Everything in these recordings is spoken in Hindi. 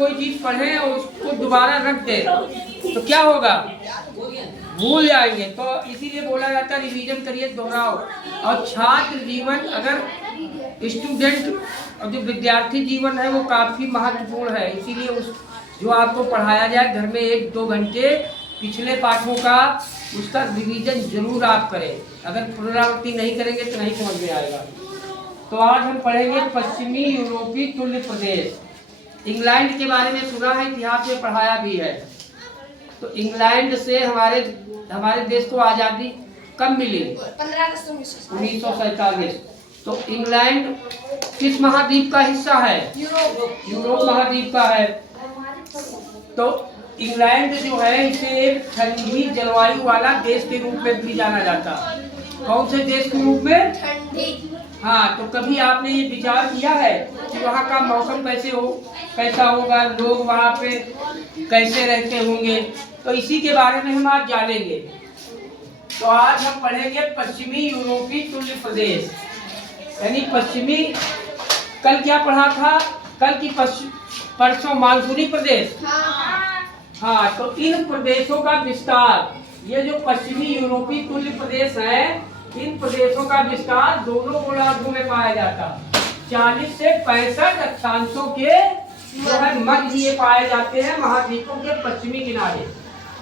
कोई चीज पढ़े और उसको दोबारा रख दे तो क्या होगा, भूल जाएंगे। तो इसीलिए बोला जाता है रिवीजन करिए, दोहराओ। और छात्र जीवन, अगर स्टूडेंट और जो विद्यार्थी जीवन है वो काफ़ी महत्वपूर्ण है। इसीलिए उस जो आपको पढ़ाया जाए घर में 1-2 घंटे पिछले पाठों का उसका रिवीजन जरूर आप करें। अगर पुनरावृत्ति नहीं करेंगे तो नहीं समझ में आएगा। तो आज हम पढ़ेंगे पश्चिमी यूरोपीय तुल्य प्रदेश। इंग्लैंड के बारे में सुना है, इतिहास में पढ़ाया भी है। तो इंग्लैंड से हमारे देश को आज़ादी कब मिली? 15 अगस्त 1947। तो इंग्लैंड किस महाद्वीप का हिस्सा है? यूरोप महाद्वीप का है। तो इंग्लैंड जो है इसे एक ठंडी जलवायु वाला देश के रूप में भी जाना जाता है। कौन से देश के रूप में? ठंडी। हाँ, तो कभी आपने ये विचार किया है कि वहाँ का मौसम कैसा होगा, लोग वहाँ पे कैसे रहते होंगे? तो इसी के बारे में हम आज जानेंगे। तो आज हम पढ़ेंगे पश्चिमी यूरोपीय तुल्य प्रदेश, यानी पश्चिमी। कल क्या पढ़ा था? कल की परसों मानसूनी प्रदेश। हाँ, तो इन प्रदेशों का विस्तार, ये जो पश्चिमी यूरोपीय तुल्य प्रदेश है, इन प्रदेशों का विस्तार दोनों गोलार्धों में पाया जाता। 40 से 65 अक्षांशों के जो है मध्य ये पाए जाते हैं महाद्वीपों के पश्चिमी किनारे।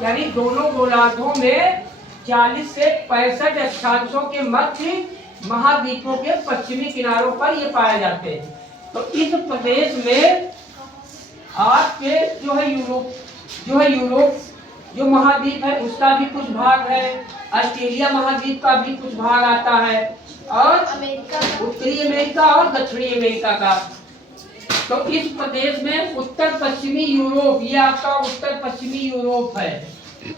यानी दोनों गोलार्धों में 40 से 65 अक्षांशों के मध्य महाद्वीपों के पश्चिमी किनारों पर ये पाए जाते हैं। तो इस प्रदेश में आज के यूरोप जो महाद्वीप है उसका भी कुछ भाग है, ऑस्ट्रेलिया महाद्वीप का भी कुछ भाग आता है, और उत्तरी अमेरिका और दक्षिणी अमेरिका का। तो इस प्रदेश में उत्तर पश्चिमी यूरोप, ये आपका उत्तर पश्चिमी यूरोप है।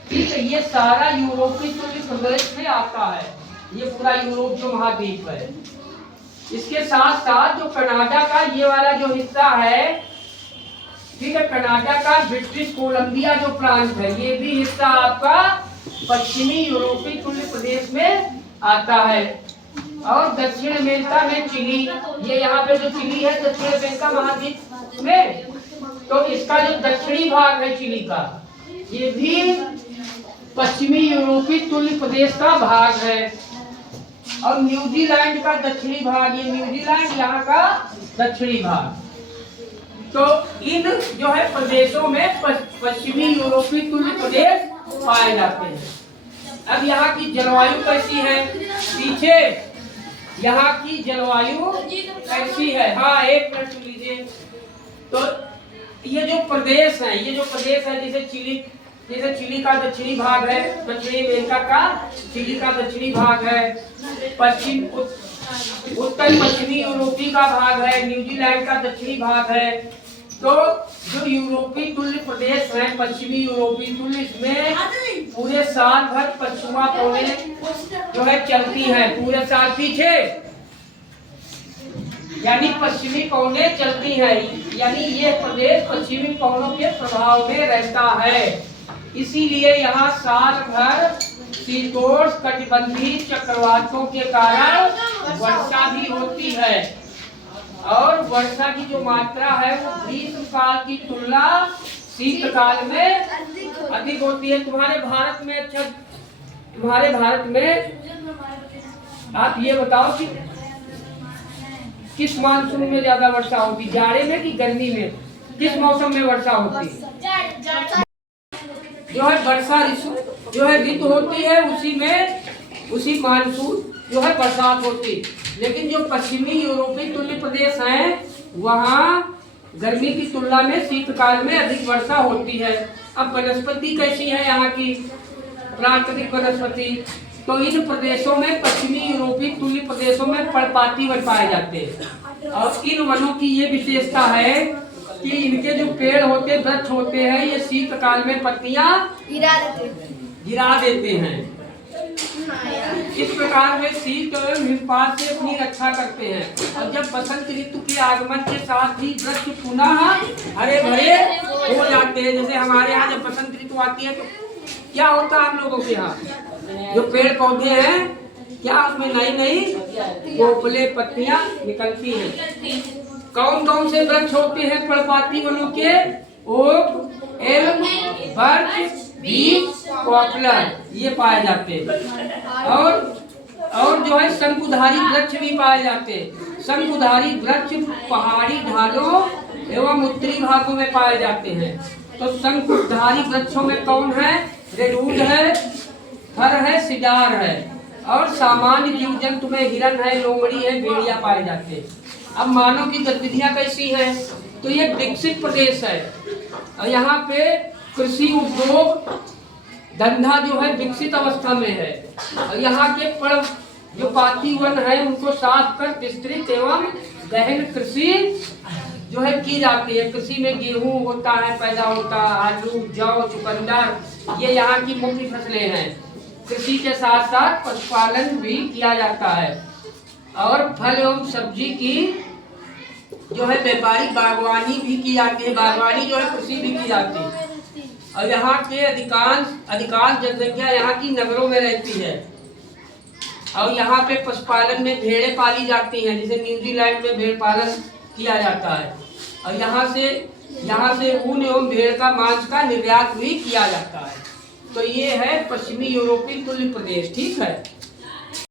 ठीक है, ये सारा यूरोपीय तुल्य प्रदेश में आता है, ये पूरा यूरोप जो महाद्वीप है। इसके साथ साथ जो कनाडा का ये वाला जो हिस्सा है, ठीक है, कनाडा का ब्रिटिश कोलंबिया जो प्रांत है, ये भी हिस्सा आपका पश्चिमी यूरोपीय तुल्य प्रदेश में आता है। और दक्षिण अमेरिका में चिली, ये यहाँ पे जो चिली है दक्षिण अमेरिका महाद्वीप में, तो इसका जो दक्षिणी भाग है चिली का, ये भी पश्चिमी यूरोपीय तुल्य प्रदेश का भाग है। और न्यूजीलैंड का दक्षिणी भाग, ये न्यूजीलैंड यहाँ का दक्षिणी भाग। तो इन जो है प्रदेशों में पश्चिमी यूरोपीय तुल्य प्रदेश पाए जाते हैं। अब यहाँ की जलवायु कैसी है? पीछे यहाँ की जलवायु कैसी है? हाँ, एक मिनट सुन लीजिए। तो ये जो प्रदेश है जैसे चिली का दक्षिणी भाग है, दक्षिणी अमेरिका का चिली का दक्षिणी भाग है, उत्तर पश्चिमी यूरोपीय का भाग है, न्यूजीलैंड का दक्षिणी भाग है। तो जो यूरोपीय तुल्य प्रदेश है, पश्चिमी यूरोपीय तुल्य, इसमें पूरे साल भर पश्चिमा कोने जो है चलती है, पूरे साल पीछे, यानी पश्चिमी कोने चलती है। यानी ये प्रदेश पश्चिमी कोनों के प्रभाव में रहता है। इसीलिए यहाँ साल भर शीतोष्ण कटिबंधीय चक्रवातों के कारण वर्षा भी होती है। और वर्षा की जो मात्रा है वो ग्रीष्म काल की तुलना शीतकाल में अधिक होती है। तुम्हारे भारत में आप ये बताओ कि किस मानसून में ज्यादा वर्षा होती, जाड़े में कि गर्मी में? किस मौसम में वर्षा होती? जो है वर्षा ऋतु होती है, उसी मानसून जो है बरसात होती। लेकिन जो पश्चिमी यूरोपीय तुल्य प्रदेश हैं, वहाँ गर्मी की तुलना में शीतकाल में अधिक वर्षा होती है। अब वनस्पति कैसी है यहाँ की? प्राकृतिक वनस्पति। तो इन प्रदेशों में, पश्चिमी यूरोपीय तुल्य प्रदेशों में पर्णपाती वन पाए जाते हैं। और इन वनों की ये विशेषता है कि इनके जो पेड़ होते, वृक्ष होते हैं, ये शीतकाल में पत्तियां गिरा देते हैं। इस प्रकार वे शीत और हिमपात से अपनी रक्षा करते हैं। और जब बसंत ऋतु के आगमन के साथ ही वृक्ष पुनः हरे भरे हो जाते हैं। जैसे हमारे यहाँ जब बसंत ऋतु आती है तो क्या होता है आप लोगों के यहाँ? जो पेड़ पौधे हैं, क्या उसमें नई नई कोपले पत्तियां निकलती हैं। कौन कौन से वृक्ष होते हैं पर्णपाती वनों के? ओक, एल्म, बर्च, बीच, पॉपुलर ये पाए जाते हैं। और जो है शंकुधारी वृक्ष भी पाए जाते हैं। शंकुधारी वृक्ष पहाड़ी ढालों एवं उत्तरी भागों में पाए जाते हैं। तो शंकुधारी वृक्षों में कौन है? रेडवुड है, फर है, सिडार है। और सामान्य जीव जंतु में हिरन है, लोमड़ी है, भेड़िया पाए जाते हैं। अब मानव की गतिविधियां कैसी हैं? तो ये विकसित प्रदेश है और यहाँ पे कृषि उद्योग धंधा जो है विकसित अवस्था में है। और यहाँ के पर्व जो पाती वन है उनको साफ कर विस्तृत एवं गहन कृषि जो है की जाती है। कृषि में गेहूं होता है, पैदा होता है, आलू, जौ, चुकंदर ये यहाँ की मुख्य फसलें हैं। कृषि के साथ साथ पशुपालन भी किया जाता है और फल एवं सब्जी की जो है व्यापारी बागवानी भी की जाती है। बागवानी जो है कृषि भी की जाती है। और यहाँ के अधिकांश जनसंख्या यहाँ की नगरों में रहती है। और यहाँ पे पशुपालन में भेड़ें पाली जाती हैं, जैसे न्यूजीलैंड में भेड़ पालन किया जाता है। और यहाँ से ऊन एवं भेड़ का मांस का निर्यात भी किया जाता है। तो ये है पश्चिमी यूरोपीय तुल्य प्रदेश। ठीक है।